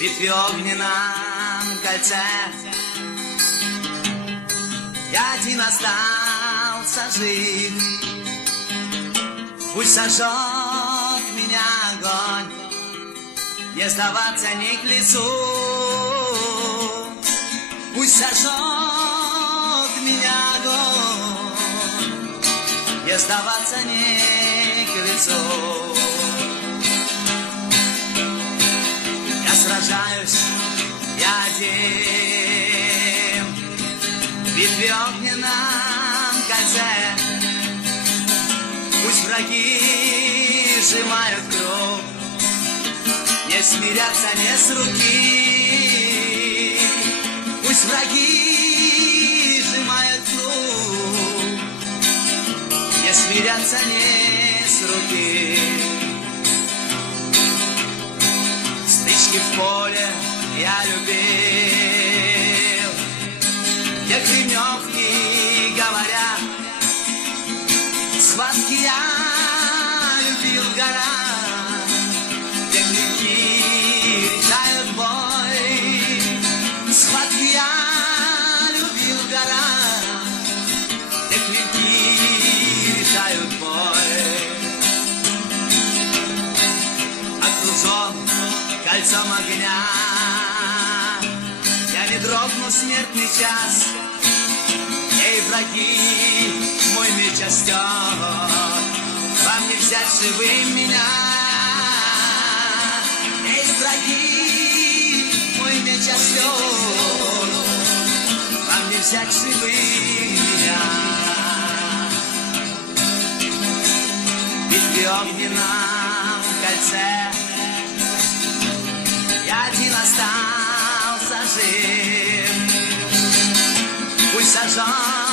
ветви огненном кольце. Я один остался жив, пусть сожжет меня огонь, не сдаваться не к лицу. Пусть сожжет меня огонь, не сдаваться не к лицу. Я сражаюсь, я один, в ветви огненном кольце. Пусть враги сжимают кровь, не смирятся не с руки. Пусть враги сжимают кровь, не смирятся не с руки. Стычки в поле я любил, где кремневки говорят, схватки я любил в горах, где клинки решают бой. Схватки я любил в горах, где клинки решают бой. Окружен кольцом огня, я не дрогну в смертный час. Эй, враги, мой меч остер, вам не взять живым меня. Эй, враги, мой меч остер, вам не взять живым меня. Ведь в огненном кольце я один остался жив, пусть сожжет